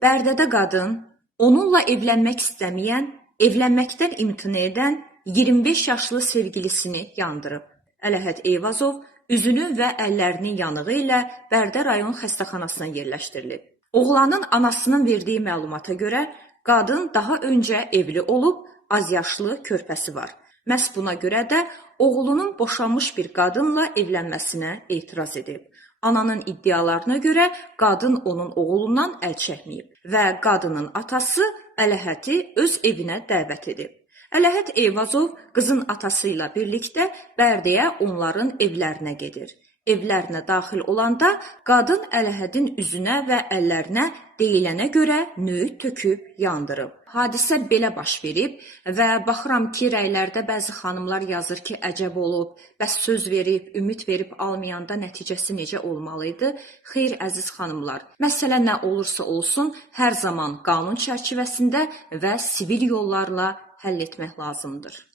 Bərdədə qadın onunla evlənmək istəməyən, evlənməkdən imtina edən 25 yaşlı sevgilisini yandırıb. Ələhət Eyvazov üzünün və əllərinin yanığı ilə Bərdə rayon xəstəxanasına yerləşdirilib. Oğlanın anasının verdiyi məlumata görə qadın daha öncə evli olub, azyaşlı körpəsi var. Məhz buna görə də oğlunun boşanmış bir qadınla evlənməsinə etiraz edib. Ananın iddialarına görə qadın onun oğlundan əl çəkməyib və qadının atası Ələhəti öz evinə dəvət edib. Ələhət Eyvazov qızın atası ilə birlikdə Bərdəyə onların evlərinə gedir. Evlərinə daxil olanda qadın Ələhətin üzünə və əllərinə deyilənə görə nüyüt töküb yandırıb. Hadisə belə baş verib və baxıram ki, rəylərdə bəzi xanımlar yazır ki, əcəb olub, bəs söz verib, ümid verib almayanda nəticəsi necə olmalıydı? Xeyr, əziz xanımlar, məsələ nə olursa olsun, hər zaman qanun çərçivəsində və sivil yollarla həll etmək lazımdır.